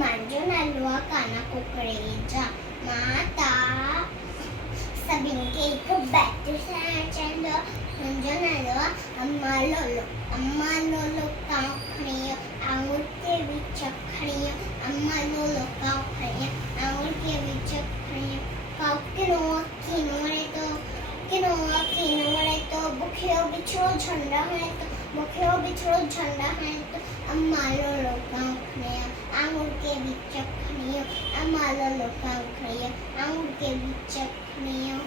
मंजू नलवा काना कुकरेजा माता सबिंके एक बैठे चंद मंजू नलवा अम्मा लोलो काखड़िया आंगुर के बीच खड़िया अम्मा लोलो काखड़िया आंगुर के बीच खड़िया किनोरे तो बुखियो बिछड़ो झंडा है तो बुखियो बिछड़ो झंडा है तो अम्मा लोलो काखड़िया आंगुर के बीच खड़िया अम्मा लोलो काखड़िया आंगुर के बीच खड़िया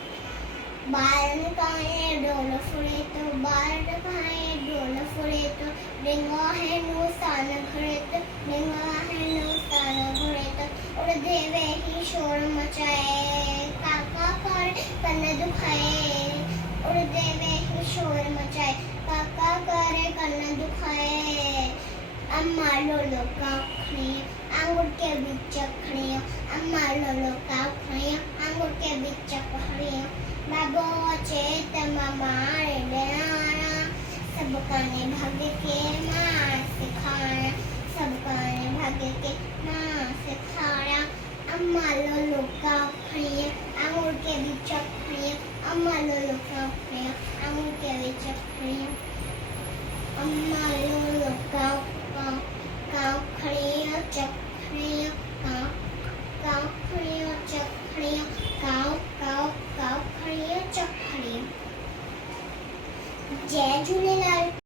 बालन काए डोल फुरे तो बालन काए डोल फुरे तो डिंगा है नो सान घरे तो डिंगा है नो सान घरे तो उड़ देवे ही शोर मचाए काका कर कन्न दुखाए उड़ देवे ही शोर मचाए काका करे कन्न दुखाए अम्मा लोलो काखड़िया आंगुर के बीच खड़िया अम्मा लोलो काखड़िया आंगुर के बीच खड़िया बाबो चेत मारे डराना सबका ने भाग्य के मां सिखाना सबका ने भाग्य के मां सिखाना अम्मा लोलो काखड़िया आंगुर के बीच खड़िया अम्मा लोलो काखड़िया आंगुर के बीच खड़िया अम्मा लोलो काखड़िया चखड़िया काखड़िया चखड़िया काखड़िया चखड़िया जय झूलेलाल।